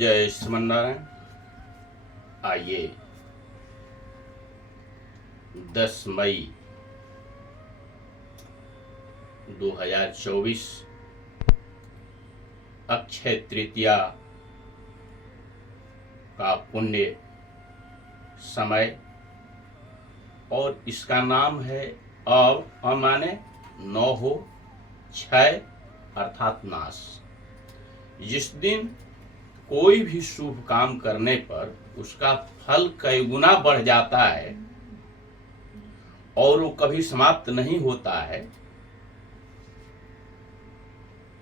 जय श्रीमन्नारायण। आइए 10 मई 2024 अक्षय तृतीया का पुण्य समय और इसका नाम है माने 9 हो 6 अर्थात नाश। जिस दिन कोई भी शुभ काम करने पर उसका फल कई गुना बढ़ जाता है और वो कभी समाप्त नहीं होता है,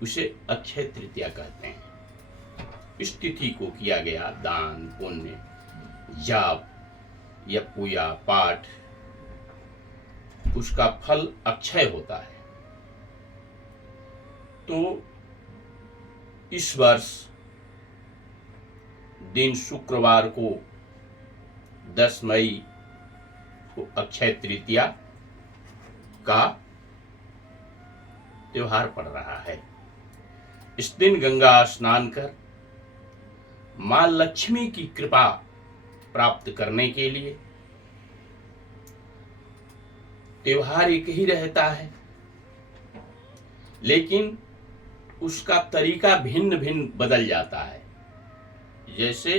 उसे अक्षय तृतीया कहते हैं। इस तिथि को किया गया दान पुण्य जाप या पूजा पाठ, उसका फल अक्षय होता है। तो इस वर्ष दिन शुक्रवार को 10 मई को अक्षय तृतीया का त्योहार पड़ रहा है। इस दिन गंगा स्नान कर मां लक्ष्मी की कृपा प्राप्त करने के लिए त्योहार एक ही रहता है, लेकिन उसका तरीका भिन्न भिन्न बदल जाता है। जैसे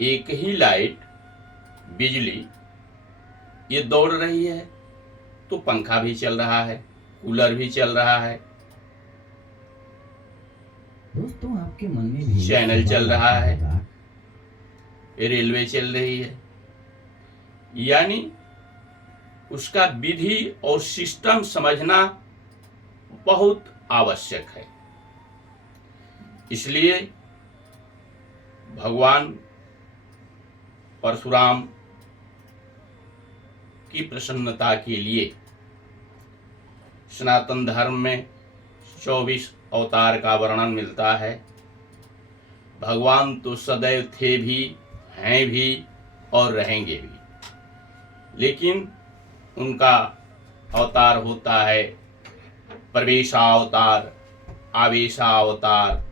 एक ही लाइट बिजली ये दौड़ रही है तो पंखा भी चल रहा है, कूलर भी चल रहा है, दोस्तों आपके मन में भी चैनल चल रहा है, रेलवे चल रही है। यानी उसका विधि और सिस्टम समझना बहुत आवश्यक है। इसलिए भगवान परशुराम की प्रसन्नता के लिए सनातन धर्म में 24 अवतार का वर्णन मिलता है। भगवान तो सदैव थे भी, हैं भी और रहेंगे भी, लेकिन उनका अवतार होता है प्रवेशावतार, आवेशावतार।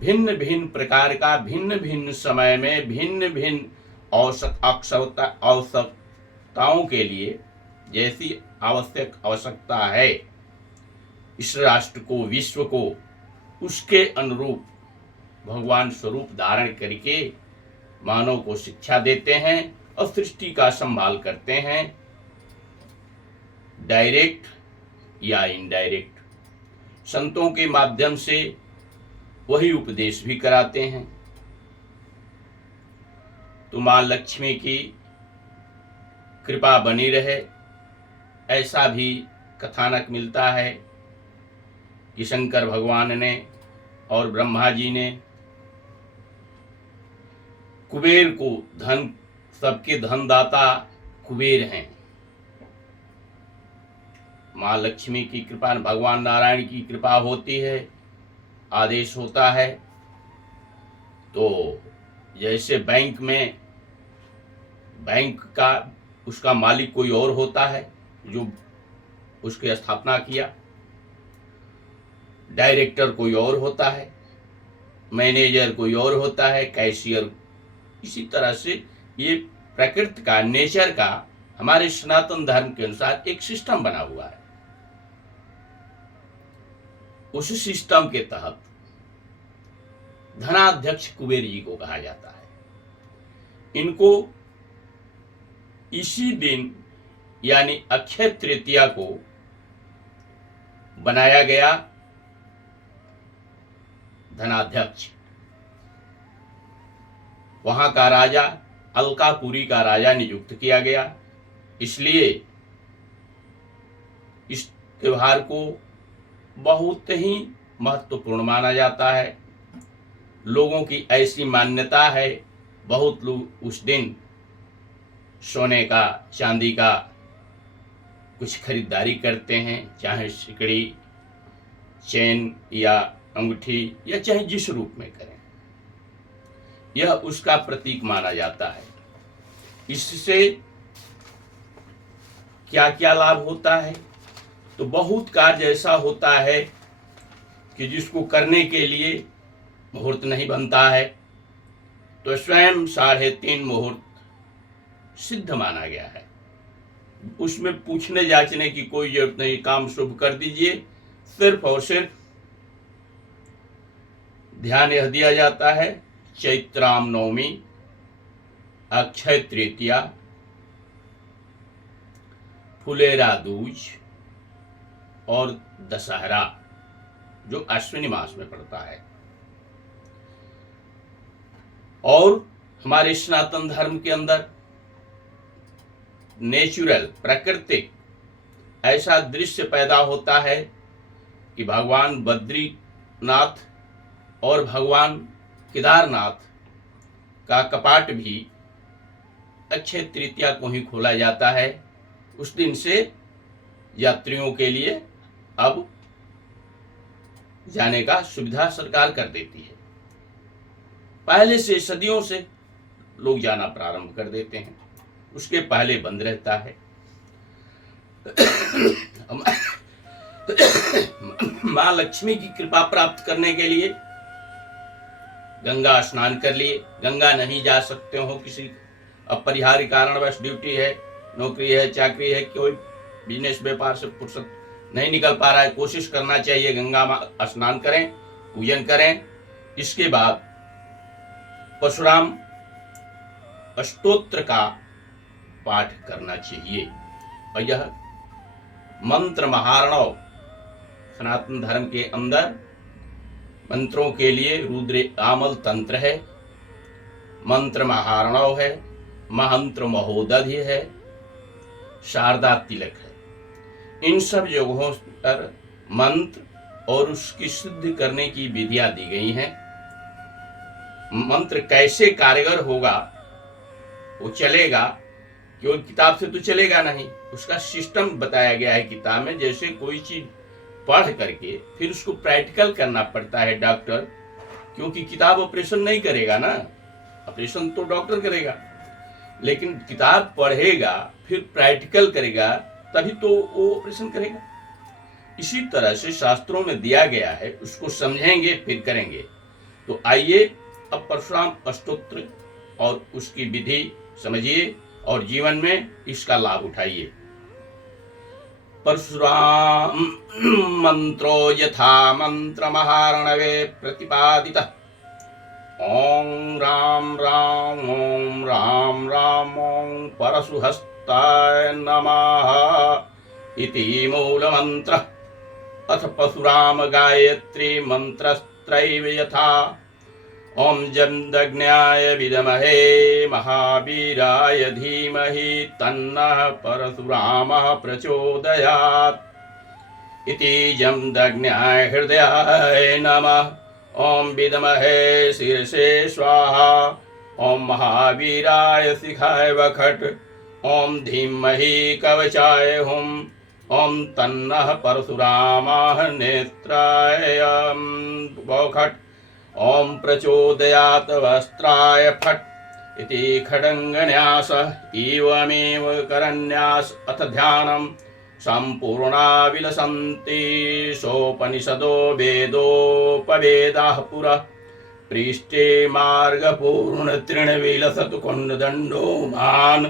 भिन्न भिन्न प्रकार का भिन्न भिन्न समय में भिन्न भिन्न आवश्यकताओं के लिए जैसी आवश्यकता है इस राष्ट्र को, विश्व को, उसके अनुरूप भगवान स्वरूप धारण करके मानव को शिक्षा देते हैं और सृष्टि का संभाल करते हैं, डायरेक्ट या इनडायरेक्ट। संतों के माध्यम से वही उपदेश भी कराते हैं। तो मां लक्ष्मी की कृपा बनी रहे, ऐसा भी कथानक मिलता है कि शंकर भगवान ने और ब्रह्मा जी ने कुबेर को, धन सबके धनदाता कुबेर हैं, मां लक्ष्मी की कृपा, भगवान नारायण की कृपा होती है, आदेश होता है। तो जैसे बैंक में बैंक का उसका मालिक कोई और होता है जो उसकी स्थापना किया, डायरेक्टर कोई और होता है, मैनेजर कोई और होता है, कैशियर। इसी तरह से ये प्रकृति का, नेचर का, हमारे सनातन धर्म के अनुसार एक सिस्टम बना हुआ है। उस सिस्टम के तहत धनाध्यक्ष कुबेर जी को कहा जाता है। इनको इसी दिन यानी अक्षय तृतीया को बनाया गया धनाध्यक्ष। वहां का राजा अलकापुरी का राजा नियुक्त किया गया। इसलिए इस त्योहार को बहुत ही महत्वपूर्ण माना जाता है। लोगों की ऐसी मान्यता है, बहुत लोग उस दिन सोने का, चांदी का कुछ खरीदारी करते हैं, चाहे सिकड़ी, चेन या अंगूठी या चाहे जिस रूप में करें, यह उसका प्रतीक माना जाता है। इससे क्या क्या लाभ होता है? तो बहुत कार्य ऐसा होता है कि जिसको करने के लिए मुहूर्त नहीं बनता है, तो स्वयं 3.5 मुहूर्त सिद्ध माना गया है। उसमें पूछने जांचने की कोई जरूरत नहीं, काम शुभ कर दीजिए। सिर्फ और सिर्फ ध्यान यह दिया जाता है, चैत्राम नवमी, अक्षय तृतीया, फुलेरा दूज और दशहरा, जो अश्विनी मास में पड़ता है। और हमारे सनातन धर्म के अंदर नेचुरल, प्राकृतिक ऐसा दृश्य पैदा होता है कि भगवान बद्रीनाथ और भगवान केदारनाथ का कपाट भी अक्षय तृतीया को ही खोला जाता है। उस दिन से यात्रियों के लिए अब जाने का सुविधा सरकार कर देती है। पहले से सदियों से लोग जाना प्रारंभ कर देते हैं, उसके पहले बंद रहता है। मां लक्ष्मी की कृपा प्राप्त करने के लिए गंगा स्नान कर लिए। गंगा नहीं जा सकते हो, किसी अपरिहार्य कारणवश, ड्यूटी है, नौकरी है, चाकरी है, कोई बिजनेस व्यापार से फुर्सत नहीं निकल पा रहा है, कोशिश करना चाहिए गंगा स्नान करें, पूजन करें। इसके बाद परशुराम अष्टोत्र का पाठ करना चाहिए। और यह मंत्र महार्णव, सनातन धर्म के अंदर मंत्रों के लिए रुद्र आमल तंत्र है, मंत्र महार्णव है, महंत्र महोदधि है, शारदा तिलक है। इन सब जगहों पर मंत्र और उसकी सिद्ध करने की विधियां दी गई हैं। मंत्र कैसे कारगर होगा, वो चलेगा, केवल किताब से तो चलेगा नहीं, उसका सिस्टम बताया गया है किताब में। जैसे कोई चीज पढ़ करके फिर उसको प्रैक्टिकल करना पड़ता है डॉक्टर, क्योंकि किताब ऑपरेशन नहीं करेगा ना, ऑपरेशन तो डॉक्टर करेगा, लेकिन किताब पढ़ेगा फिर प्रैक्टिकल करेगा, तभी तो वो ऑपरेशन करेगा। इसी तरह से शास्त्रों में दिया गया है, उसको समझेंगे फिर करेंगे। तो आइए अब परशुराम अष्टोत्र और उसकी विधि समझिए और जीवन में इसका लाभ उठाइए। परशुराम मंत्रो यथा मंत्र महारणवे प्रतिपादितः। ओम राम राम ओम राम राम ओम परशुहस्ताय नमः इति मूल मंत्र। अथ परशुराम गायत्री मंत्रस्त्रैव यथा। ओम जमदग्न्याय विद्महे महावीराय धीमहि तन्नः परशुरामः प्रचोदयात् इति जमदग्न्याय हृदयाय नमः। ओम विद्महे शीर्षे स्वाहा। ओम महावीराय शिखाय वखट। ओम धीमहि कवचाय हुम। ओम तन्नः परशुरामः नेत्राय वखट। ओम प्रचोदयात् वस्त्राय फट् इति खड्गन्यासः। एवमेव करन्यास अथ ध्यानं सम्पूर्णा विलसन्ति सोपनिषदो वेदोपवेदाः पुरः। पृष्ठे मार्गपूर्ण तृणविलसतु कुण्डदण्डो मान्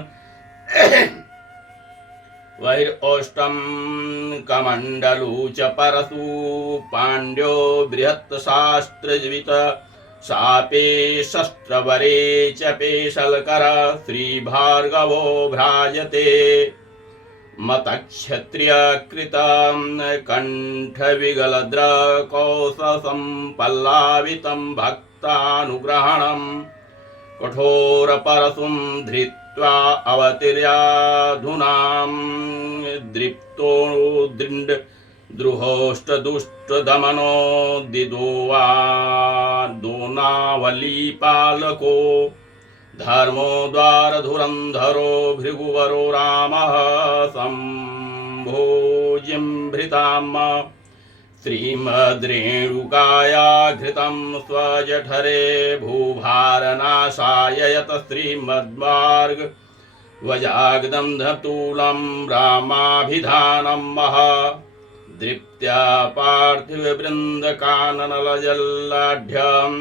वैरोष्टं कमण्डलू च परशु पाण्ड्यो बृहत्शास्त्रजिवित शापे शस्त्रवरे च पेशलकर श्रीभार्गवो भ्राजते मतक्षत्रियकृतं कण्ठविगलद्रकौशसं पल्लावितं भक्तानुग्रहणं कठोरपरशुं धृत्वा अवतीर्याधुनां दृप्तो दृण्ड द्रुहोष्टदुष्टदमनो दिदोवा दोनावलीपालको धर्मोद्वारधुरन्धरो भृगुवरो रामः सम्भोजिम्भृताम् श्रीमद्रेणुकाया घृतं स्वजठरे भूभारनाशाय यत श्रीमद्मार्ग वजागदं धतूलं रामाभिधानं महा दृप्त्या पार्थिववृन्दकाननलजल्लाढ्यं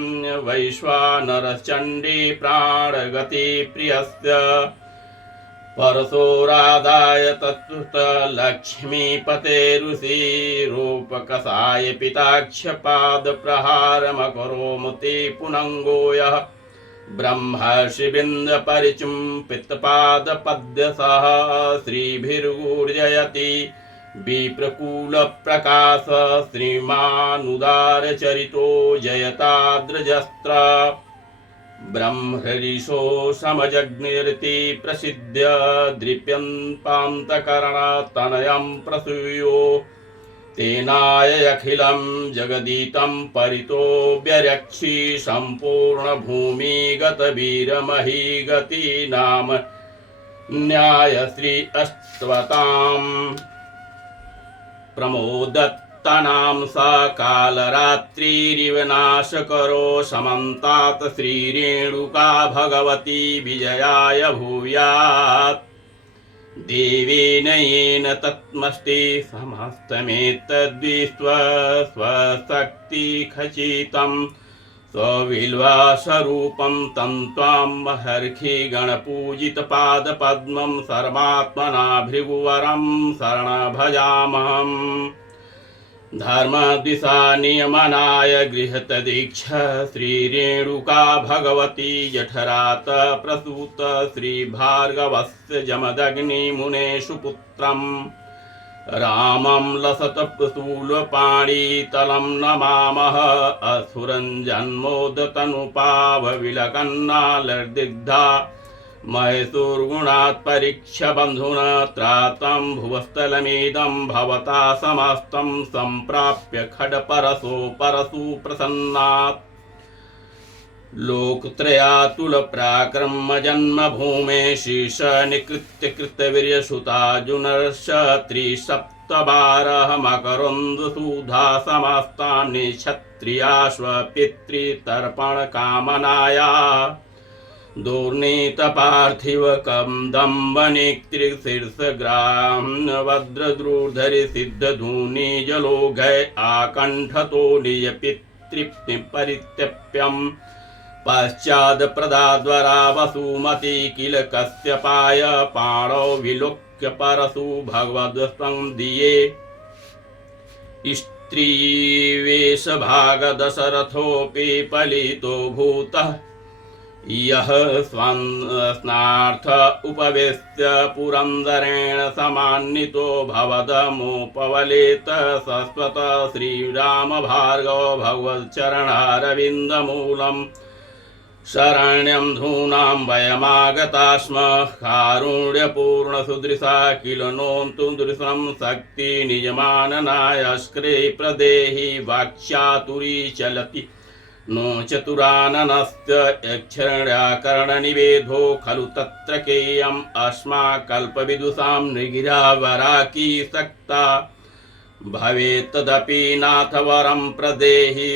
वैश्वानरश्चण्डी प्राणगति प्रियस्य परशोरादाय तत्तुष्ट लक्ष्मीपतेरुषि रूपकसाय पिताक्षपादप्रहारमकरोमुते पुनङ्गो यः ब्रह्मर्षिबिन्दपरिचुम्पितपादपद्यसः श्रीभिर्गूर्जयति विप्रकूलप्रकाश श्रीमानुदारचरितो जयताद्रजस्त्र ब्रह्मऋषो समजग्निरिति प्रसिद्ध्य दृप्यन्पान्तकरणतनयं प्रसूयो तेनायखिलं जगदीतं परितो व्यरक्षि सम्पूर्णभूमिगतवीरमहीगति नाम न्यायश्री अस्तवताम् प्रमोदत्तनां सा कालरात्रिरिव नाशकरो समन्तात् श्रीरेणुका भगवती विजयाय भूयात् देवेन येन तत्मस्ति समस्तमेतद्विश्वस्वशक्तिखचितं स्वविल्वासरूपं तं त्वां महर्षि गणपूजितपादपद्मं सर्वात्मना भृगुवरं शरणभजामहम् धर्मदिशा नियमनाय गृहतदीक्षा श्रीरेणुका भगवती जठरात प्रसूत श्रीभार्गवस्य जमदग्निमुनेषु पुत्रम् रामं लसतप्रसूलपाणितलं नमामः असुरञ्जन्मोदतनुपावविलकन्नालर्दिग्धा महेशुर्गुणात् परीक्षबन्धुना त्रातं भुवस्थलमिदं भवता समस्तं सम्प्राप्य खड्परशो परशु प्रसन्नात् लोकत्रयातुलपराक्रम जन्मभूमे शीर्ष निकृत्य कृतवीर्यसुतार्जुनश्च त्रिसप्तबारः मकरन्दसूधा समास्तानि क्षत्रियाश्वपितृतर्पणकामनाया दुर्नीतपार्थिवकं दम्बनिक्तिशीर्षग्रां वज्रद्रूर्धरि सिद्धधूनि जलोघय आकण्ठतो निजपितृपरित्यप्यम् पश्चात्प्रदाद्वरा वसुमती किल कश्यपाय पाणौ विलोक्य परशु भगवद्स्तं दिये स्त्रीवेशभागदशरथोऽपि पलितो भूतः यः स्नार्थ उपवेश्य पुरन्दरेण समान्वितो भवदमुपवलेत सस्वत श्रीराम भार्गव भगवच्चरणारविन्दमूलम् शरण्यं धूनां वयमागता स्म कारुण्यपूर्णसुदृशा किल नोऽन्तु दृशं शक्ति निजमाननायस्क्रे प्रदेहि वाक्चातुरी चलति नो चतुराननस्य यक्षण्याकरणनिवेदो खलु तत्र केयम् अस्माकल्पविदुषां नृगिरावराकी सक्ता भवेत् तदपि नाथ वरं प्रदेहि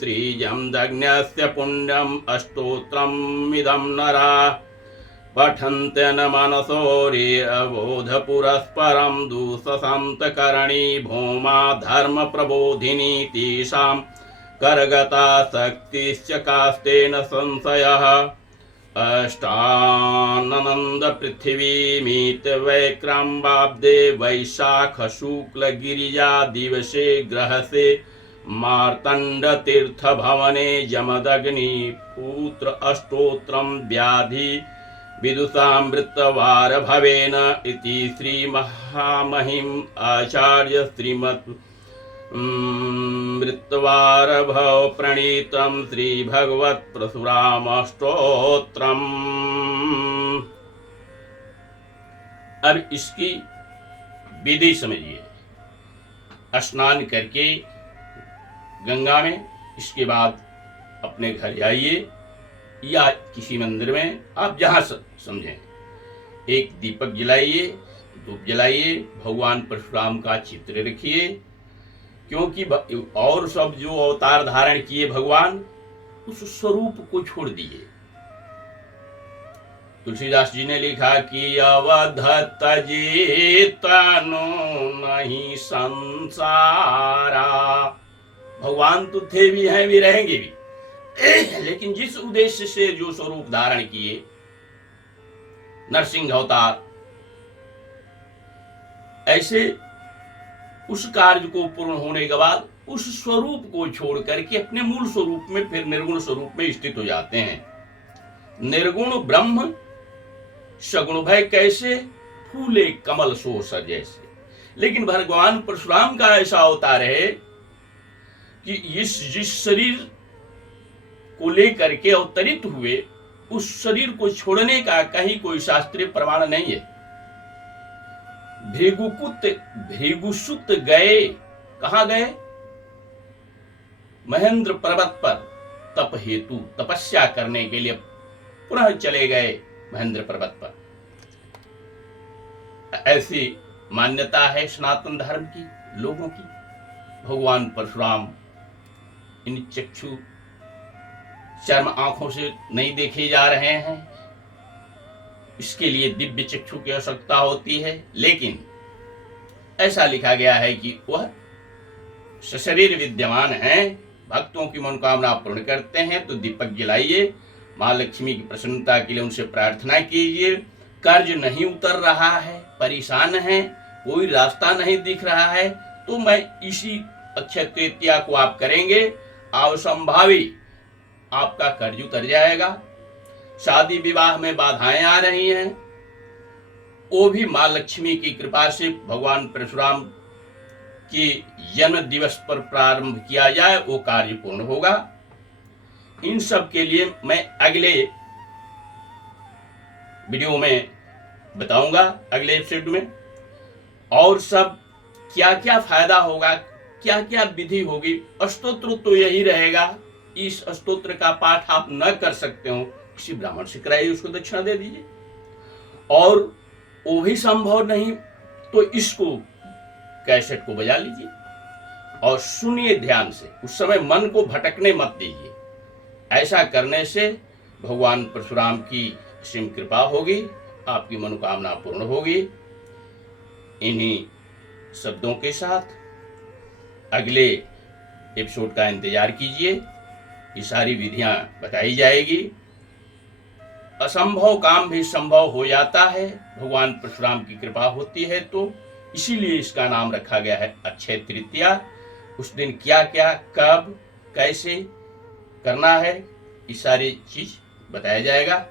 श्रीजं दग्न्यस्य पुण्यम् अष्टोत्रमिदं नरा पठन्त्यन मनसोऽवोधपुरस्परं दुःसन्तकरणी भौमा धर्मप्रबोधिनी तेषां करगता शक्तिश्च कास्तेन संशयः अष्टाननन्द पृथिवीमितवैक्राम्बाब्दे वैशाखशुक्लगिरिजा दिवसे ग्रहसे मार्तण्डतीर्थभवने जमदग्निपुत्र अष्टोत्रं व्याधि विदुषामृतवारभवेन इति श्रीमहामहिम आचार्य श्रीमत् मृतवारभव प्रणीतम श्री भगवत परशुरामष्टोत्रम। अब इसकी विधि समझिए। स्नान करके गंगा में, इसके बाद अपने घर जाइए या किसी मंदिर में, आप जहाँ समझें, एक दीपक जलाइए, धूप जलाइए, भगवान परशुराम का चित्र रखिए, क्योंकि और सब जो अवतार धारण किए भगवान, उस स्वरूप को छोड़ दिए। तुलसीदास जी ने लिखा कि अवध तजे तनु नहीं संसारा। भगवान तो थे भी हैं भी रहेंगे भी, लेकिन जिस उद्देश्य से जो स्वरूप धारण किए, नरसिंह अवतार, ऐसे उस कार्य को पूर्ण होने के बाद उस स्वरूप को छोड़ करके अपने मूल स्वरूप में फिर निर्गुण स्वरूप में स्थित हो जाते हैं। निर्गुण ब्रह्म सगुण भय कैसे, फूले कमल सो जैसे। लेकिन भगवान परशुराम का ऐसा अवतार है कि जिस शरीर को लेकर के अवतरित हुए, उस शरीर को छोड़ने का कहीं कोई शास्त्रीय प्रमाण नहीं है। भृगुसुत गए, कहां गए? महेंद्र पर्वत पर तप हेतु तपस्या करने के लिए पुनः चले गए महेंद्र पर्वत पर। ऐसी मान्यता है सनातन धर्म की, लोगों की। भगवान परशुराम इन चक्षु चर्म आंखों से नहीं देखे जा रहे हैं, इसके लिए दिव्य चक्षु की आवश्यकता होती है। लेकिन ऐसा लिखा गया है कि वह सशरीर विद्यमान हैं, भक्तों की मनोकामना पूर्ण करते हैं। तो दीपक जलाइए, माँ लक्ष्मी की प्रसन्नता के लिए उनसे प्रार्थना कीजिए। कर्ज नहीं उतर रहा है, परेशान है, कोई रास्ता नहीं दिख रहा है, तो मैं इसी अक्षय तृतीया को आप करेंगे, अवसंभावी आपका कर्ज उतर जाएगा। शादी विवाह में बाधाएं आ रही हैं, वो भी माँ लक्ष्मी की कृपा से भगवान परशुराम की जन्म दिवस पर प्रारंभ किया जाए, वो कार्य पूर्ण होगा। इन सब के लिए मैं अगले वीडियो में बताऊंगा, अगले एपिसोड में। और सब क्या क्या फायदा होगा, क्या क्या विधि होगी। स्तोत्र तो यही रहेगा, इस स्तोत्र का पाठ आप न कर सकते हो, किसी ब्राह्मण से कराइए, उसको दक्षिणा दे दीजिए। और वो भी संभव नहीं तो इसको कैसेट को बजा लीजिए और सुनिए ध्यान से। उस समय मन को भटकने मत दीजिए। ऐसा करने से भगवान परशुराम की असीम कृपा होगी, आपकी मनोकामना पूर्ण होगी। इन्हीं शब्दों के साथ अगले एपिसोड का इंतजार कीजिए। ये सारी विधियां बताई जाएगी। असंभव काम भी संभव हो जाता है, भगवान परशुराम की कृपा होती है। तो इसीलिए इसका नाम रखा गया है अक्षय तृतीया। उस दिन क्या क्या, कब, कैसे करना है, ये सारी चीज बताया जाएगा।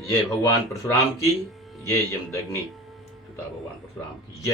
जय भगवान परशुराम की, जय जमदग्नि तथा भगवान परशुराम की जय।